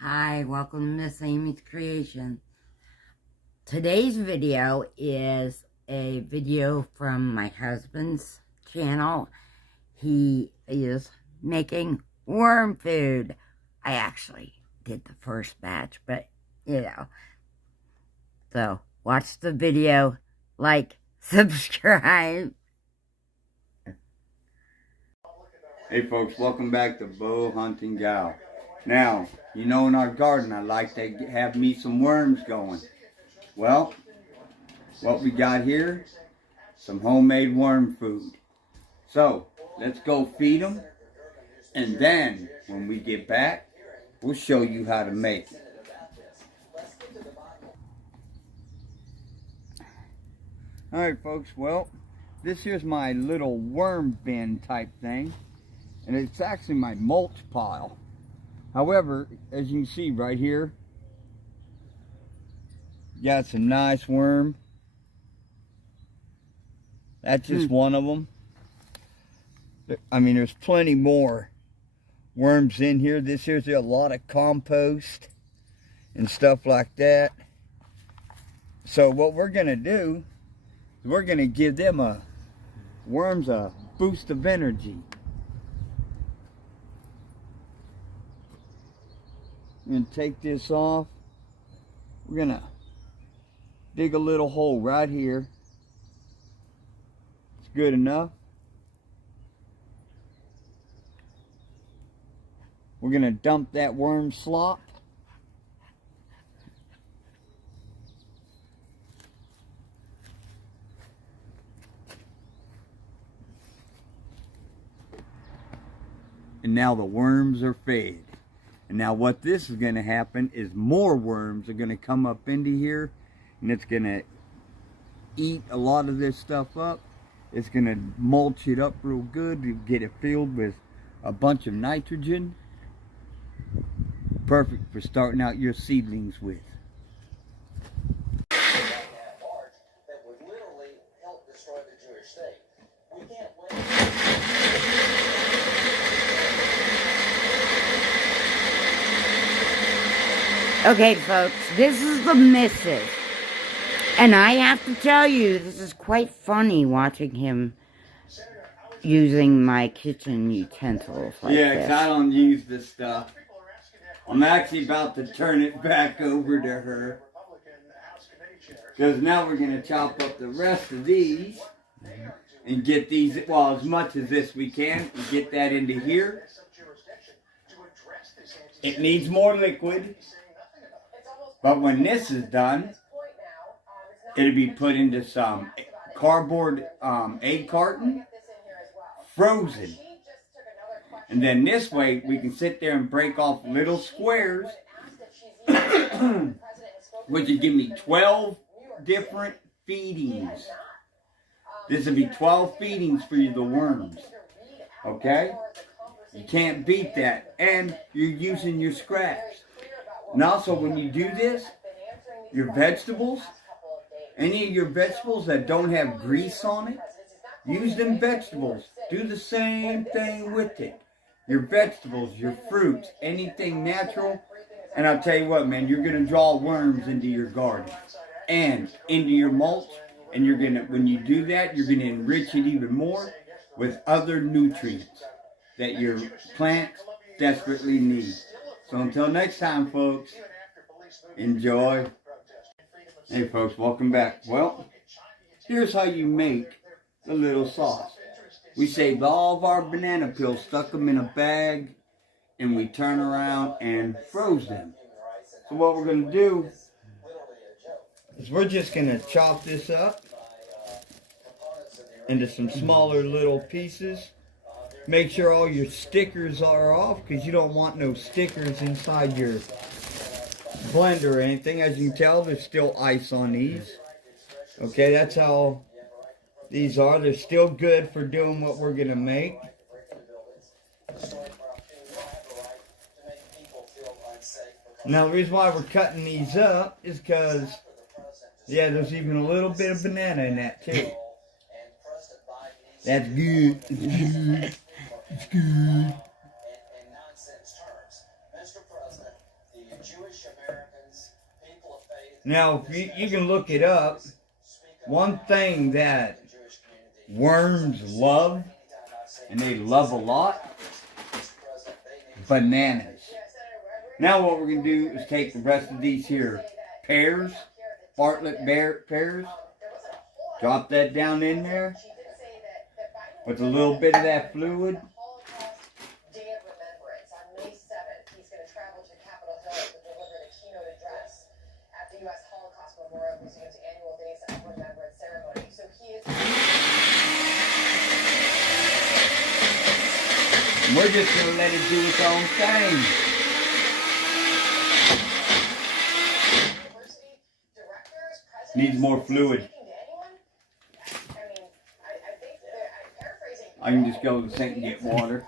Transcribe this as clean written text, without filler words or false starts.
Hi, welcome to Miss Amy's Creation. Today's video is a video from my husband's channel. He is making worm food. I actually did the first batch, but So, watch the video, like, subscribe. Hey folks, welcome back to Bow Hunting Gal. Now, you know in our garden I like to have me some worms going. Well, what we got here, some homemade worm food. So, let's go feed them, and then when we get back, we'll show you how to make it. Alright folks, well, this here's my little worm bin type thing. And it's actually my mulch pile. However, as you can see right here, got some nice worm. That's just one of them. I mean, there's plenty more worms in here. This here's a lot of compost and stuff like that. So what we're gonna do, we're gonna give them worms a boost of energy. I'm going to take this off. We're going to dig a little hole right here. It's good enough. We're going to dump that worm slop. And now the worms are fed. And now what this is going to happen is more worms are going to come up into here, and it's going to eat a lot of this stuff up. It's going to mulch it up real good to get it filled with a bunch of nitrogen. Perfect for starting out your seedlings with. Okay, folks, this is the missus. And I have to tell you, this is quite funny watching him using my kitchen utensils like yeah, this. because I don't use this stuff. I'm actually about to turn it back over to her. Because now we're going to chop up the rest of these and get these, well, as much as this we can, and get that into here. It needs more liquid. But when this is done, it'll be put into some cardboard egg carton, frozen. And then this way, we can sit there and break off little squares, which would give me 12 different feedings. This would be 12 feedings for you, the worms. Okay? You can't beat that. And you're using your scraps. And also, when you do this, your vegetables, any of your vegetables that don't have grease on it, use them vegetables. Do the same thing with it. Your vegetables, your fruits, anything natural. And I'll tell you what, man, you're going to draw worms into your garden and into your mulch. And you're going to, when you do that, you're going to enrich it even more with other nutrients that your plants desperately need. So until next time, folks, enjoy. Hey, folks, welcome back. Well, here's how you make the little sauce. We saved all of our banana peels, stuck them in a bag, and we turn around and froze them. So what we're going to do is we're just going to chop this up into some smaller little pieces. Make sure all your stickers are off, because you don't want no stickers inside your blender or anything. As you can tell, there's still ice on these. Okay, that's how these are. They're still good for doing what we're going to make. Now, the reason why we're cutting these up is because, yeah, there's even a little bit of banana in that, too. That's good. It's good. It's good. Now, if you can look it up, one thing that worms love, and they love a lot, bananas. Now what we're going to do is take the rest of these here pears, Bartlett pears, drop that down in there with a little bit of that fluid. We're just going to let it do its own thing. Needs more fluid. I can just go to the sink and get water.